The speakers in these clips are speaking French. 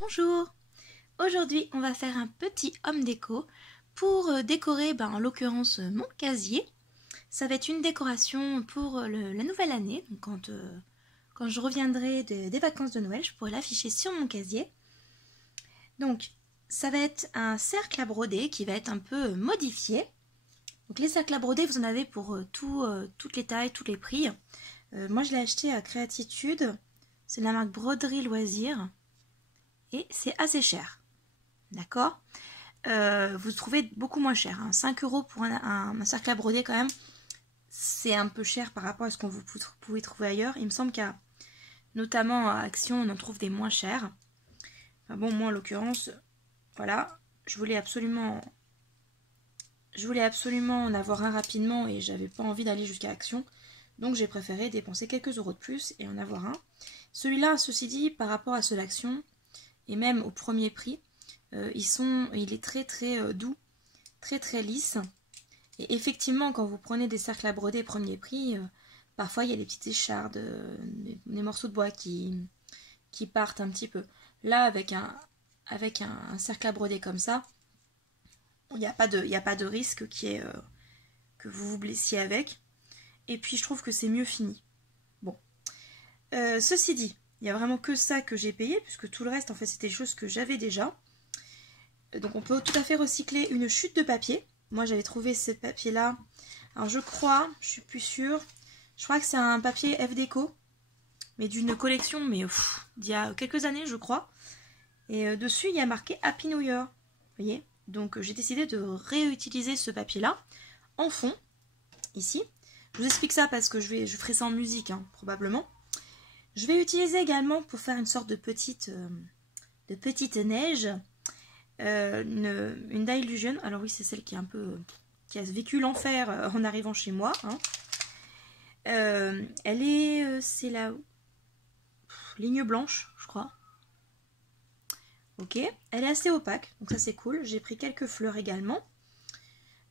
Bonjour! Aujourd'hui, on va faire un petit home déco pour décorer, en l'occurrence, mon casier. Ça va être une décoration pour la nouvelle année. Donc quand je reviendrai des vacances de Noël, je pourrai l'afficher sur mon casier. Donc, ça va être un cercle à broder qui va être un peu modifié. Donc les cercles à broder, vous en avez pour toutes les tailles, tous les prix. Moi, je l'ai acheté à Créatitude. C'est de la marque Broderie Loisirs. Et c'est assez cher. D'accord, vous trouvez beaucoup moins cher. 5 € pour un cercle à broder quand même. C'est un peu cher par rapport à ce qu'on vous pouvez trouver ailleurs. Il me semble qu'à notamment à Action, on en trouve des moins chers. Enfin bon, moi en l'occurrence, voilà, je voulais absolument en avoir un rapidement et j'avais pas envie d'aller jusqu'à Action. Donc j'ai préféré dépenser quelques euros de plus et en avoir un. Celui-là, ceci dit, par rapport à ceux d'Action, et même au premier prix, il est très doux, très lisse. Et effectivement, quand vous prenez des cercles à broder premier prix, parfois il y a des petites échardes, des morceaux de bois qui partent un petit peu. Là, avec un cercle à broder comme ça, il n'y a pas de risque que vous vous blessiez avec. Et puis je trouve que c'est mieux fini. Bon. Ceci dit, il n'y a vraiment que ça que j'ai payé, puisque tout le reste, en fait, c'était des choses que j'avais déjà. Donc on peut tout à fait recycler une chute de papier. Moi, j'avais trouvé ce papier-là. Alors je crois, je suis plus sûre, je crois que c'est un papier F-Déco, mais d'une collection, mais d'il y a quelques années, je crois. Et dessus, il y a marqué Happy New Year. Vous voyez? Donc j'ai décidé de réutiliser ce papier-là en fond, ici. Je vous explique ça parce que je ferai ça en musique, probablement. Je vais utiliser également pour faire une sorte de petite neige, une Dylusion. Alors oui, c'est celle qui a vécu l'enfer en arrivant chez moi. C'est la ligne blanche, je crois. Ok, elle est assez opaque, donc ça c'est cool. J'ai pris quelques fleurs également.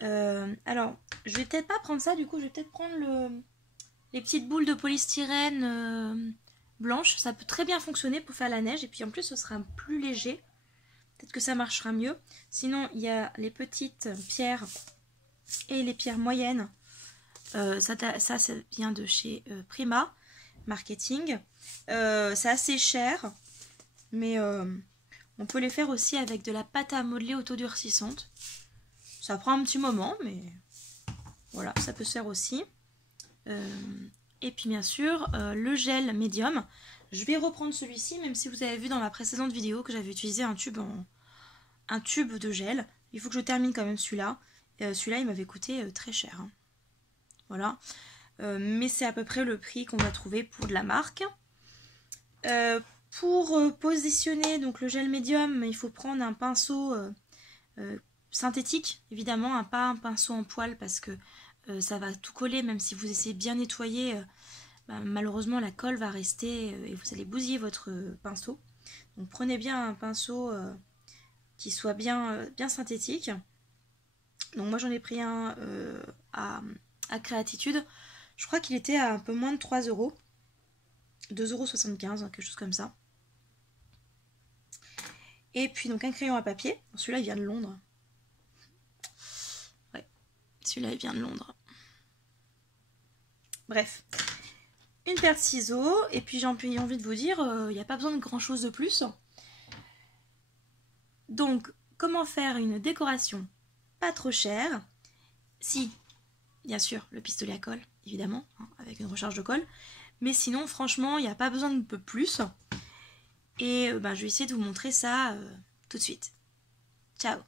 Alors, je vais peut-être pas prendre ça, du coup, je vais peut-être prendre les petites boules de polystyrène blanche, ça peut très bien fonctionner pour faire la neige et puis en plus ce sera plus léger, peut-être que ça marchera mieux. Sinon il y a les petites pierres et les pierres moyennes, ça vient de chez Prima Marketing. C'est assez cher, mais on peut les faire aussi avec de la pâte à modeler autodurcissante. Ça prend un petit moment, mais voilà, ça peut se faire aussi. Et puis bien sûr, le gel médium. Je vais reprendre celui-ci, même si vous avez vu dans la précédente vidéo que j'avais utilisé un tube de gel. Il faut que je termine quand même celui-là. Celui-là, il m'avait coûté très cher. Voilà. Mais c'est à peu près le prix qu'on va trouver pour de la marque. Pour positionner donc le gel médium, il faut prendre un pinceau synthétique, évidemment, pas un pinceau en poil parce que ça va tout coller, même si vous essayez de bien nettoyer, malheureusement la colle va rester et vous allez bousiller votre pinceau. Donc prenez bien un pinceau qui soit bien synthétique. Donc moi j'en ai pris un à Créatitude. Je crois qu'il était à un peu moins de 3 €. 2,75 €, quelque chose comme ça. Et puis donc un crayon à papier. Celui-là il vient de Londres. Ouais, celui-là il vient de Londres. Bref, une paire de ciseaux, et puis j'ai envie de vous dire, il n'y a pas besoin de grand chose de plus. Donc, comment faire une décoration pas trop chère? Si, bien sûr, le pistolet à colle, évidemment, avec une recharge de colle. Mais sinon, franchement, il n'y a pas besoin de peu plus. Et je vais essayer de vous montrer ça tout de suite. Ciao!